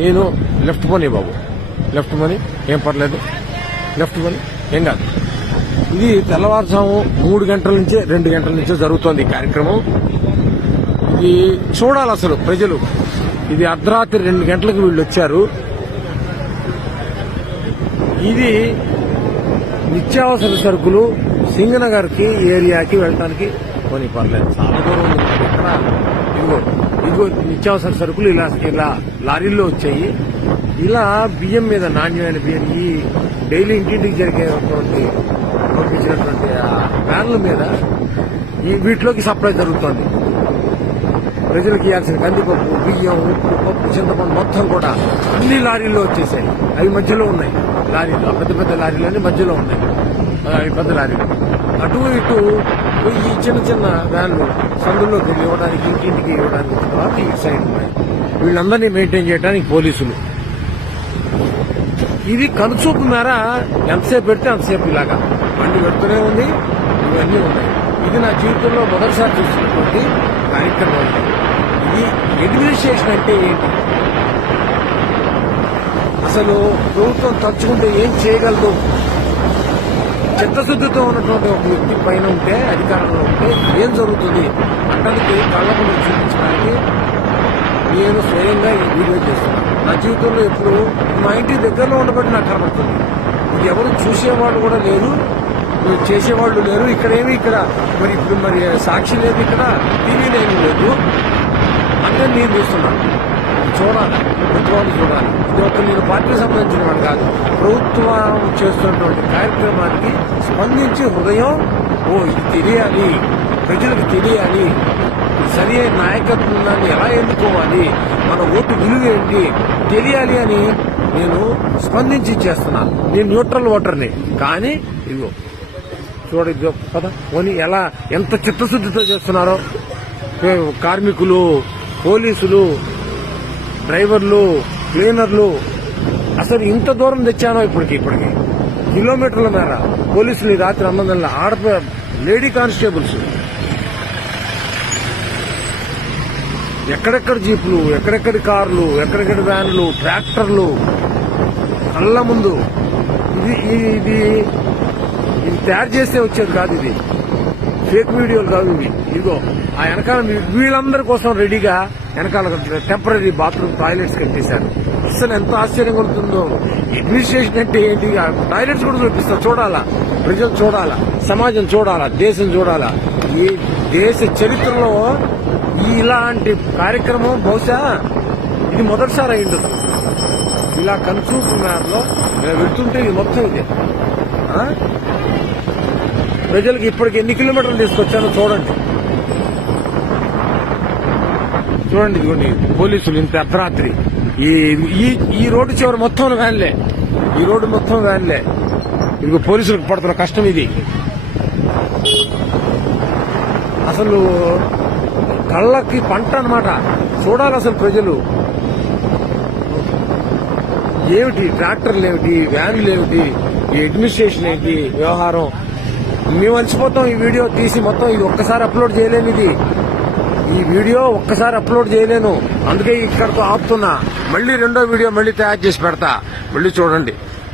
నేను లెఫ్ట్ పోనీ బాబు, లెఫ్ట్ పోనీ, ఏం పర్లేదు, లెఫ్ట్ పోనీ, ఏం కాదు. ఇది తెల్లవారుజాము 3 గంటల నుంచే 2 గంటల నుంచే జరుగుతోంది ఈ కార్యక్రమం. ఇది చూడాలి అసలు ప్రజలు. ఇది అర్ధరాత్రి 2 గంటలకు వీళ్ళు వచ్చారు. ఇది నిత్యావసర సరుకులు సింగనగర్ కి ఏరియాకి వెళ్ళడానికి కొని పర్లేదు, చాలా దూరం ఉంది. ఇక్కడ ఇదిగో నిత్యావసర సరుకులు ఇలా లారీల్లో వచ్చాయి. ఇలా బియ్యం మీద, నాణ్యమైన బియ్యం, ఈ డైలీ ఇంటింటికి జరిగేటువంటి పంపించినటువంటి వ్యాన్ల మీద వీటిలోకి సప్లై జరుగుతోంది. ప్రజలకు ఇవ్వాల్సిన కందిపప్పు, బియ్యం, ఉప్పు, పప్పు, చింతపండు మొత్తం కూడా అన్ని లారీల్లో వచ్చేసాయి. అవి మధ్యలో ఉన్నాయి లారీలు, పెద్ద పెద్ద లారీలన్నీ మధ్యలో ఉన్నాయి. అవి పెద్ద లారీలు. అటు ఇటు ఈ చిన్న చిన్న వ్యాన్లు సందుల్లోకి ఇవ్వడానికి, ఇంటింటికి ఇవ్వడానికి తర్వాత ఈ సైడ్ ఉన్నాయి. వీళ్ళందరినీ మెయింటైన్ చేయడానికి పోలీసులు. ఇది కనుచూపు మేర ఎంతసేపు పెడితే అంతసేపు ఇలాగా బండి పెడుతూనే ఉంది. ఇవన్నీ ఉన్నాయి. ఇది నా జీవితంలో మొదటిసారి చూసినటువంటి కార్యక్రమం. ఇది అడ్మినిస్ట్రేషన్ అంటే ఏంటి, అసలు ప్రభుత్వం తలుచుకుంటే ఏం చేయగలదు? చిత్తశుద్ధితో ఉన్నటువంటి ఒక వ్యక్తి పైన ఉంటే, అధికారంలో ఉంటే ఏం జరుగుతుంది అంటానికి కళ్ళ ముందు చూపించడానికి నేను స్వయంగా ఈ వీడియో చేస్తున్నాను. నా జీవితంలో ఎప్పుడు మా ఇంటి దగ్గరలో ఉండబట్టి నాకు కనబడుతుంది. ఇది ఎవరు చూసేవాళ్ళు కూడా లేరు, చేసేవాళ్ళు లేరు. ఇక్కడ మరి ఇప్పుడు మరి సాక్షి లేదు, ఇక్కడ టీవీలో ఏమీ లేదు. అంటే నేను చూస్తున్నాను. చూడాలి, ప్రభుత్వాన్ని చూడాలి. ఇది ఒక నేను పార్టీకి సంబంధించిన వాడు కాదు. ప్రభుత్వం చేస్తున్నటువంటి కార్యక్రమానికి స్పందించి హృదయం, ఇది తెలియాలి, ప్రజలకు తెలియాలి, సరి అయిన నాయకత్వాన్ని ఎలా ఎన్నుకోవాలి, మన ఓటు విలువ ఏంటి తెలియాలి అని నేను స్పందించి చేస్తున్నాను. నేను న్యూట్రల్ ఓటర్ని. కానీ ఇదిగో చూడ కదా పోనీ ఎలా ఎంత చిత్తశుద్ధితో చేస్తున్నారో కార్మికులు, పోలీసులు, డ్రైవర్లు, క్లీనర్లు. అసలు ఇంత దూరం తెచ్చానో ఇప్పటికి కిలోమీటర్ల మేర పోలీసులు ఈ రాత్రి 9 గంటల లేడీ కానిస్టేబుల్స్, ఎక్కడెక్కడ జీపులు, ఎక్కడెక్కడి కార్లు, ఎక్కడెక్కడి వ్యాన్లు, ట్రాక్టర్లు కళ్ళ ముందు. ఇది తయారు చేస్తే వచ్చేది కాదు. ఇది ఫేక్ వీడియోలు కాదు ఇవి. ఇదిగో ఆ వెనకాల వీళ్ళందరి కోసం రెడీగా వెనకాల టెంపరీ బాత్రూమ్ టాయిలెట్స్ కట్టేశారు. అసలు ఎంత ఆశ్చర్యం కలుగుతుందో. అడ్మినిస్ట్రేషన్ అంటే ఏంటి? టాయిలెట్స్ కూడా చూపిస్తారు. చూడాలా, ప్రజలు చూడాలా, సమాజం చూడాలా, దేశం చూడాలా. ఈ దేశ చరిత్రలో ఇలాంటి కార్యక్రమం బహుశా ఇది మొదటిసారి అయిండదు. ఇలా కనుచూపు మేరలో వెళ్తుంటే ఇది మొత్తం ఇదే. ప్రజలకు ఇప్పటికి ఎన్ని కిలోమీటర్లు తీసుకొచ్చానో చూడండి. ఇదిగోండి పోలీసులు ఇంత అర్ధరాత్రి ఈ రోడ్డు చివరి మొత్తం వ్యాన్లే, ఈ రోడ్డు మొత్తం వ్యాన్లే. ఇదిగో పోలీసులకు పడుతున్న కష్టం ఇది. అసలు కళ్ళకి పంట అన్నమాట. చూడాలి అసలు ప్రజలు. ఏమిటి ట్రాక్టర్లు, ఏమిటి వ్యాన్లు, ఏమిటి ఈ అడ్మినిస్ట్రేషన్, ఏంటి వ్యవహారం. మేము అలసిపోతాం. ఈ వీడియో తీసి మొత్తం ఇది ఒక్కసారి అప్లోడ్ చేయలేను. ఈ వీడియో ఒక్కసారి అప్లోడ్ చేయలేను. అందుకే ఇక్కడితో ఆపుతున్నా. మళ్ళీ రెండో వీడియో మళ్ళీ తయారు చేసి పెడతా. మళ్ళీ చూడండి.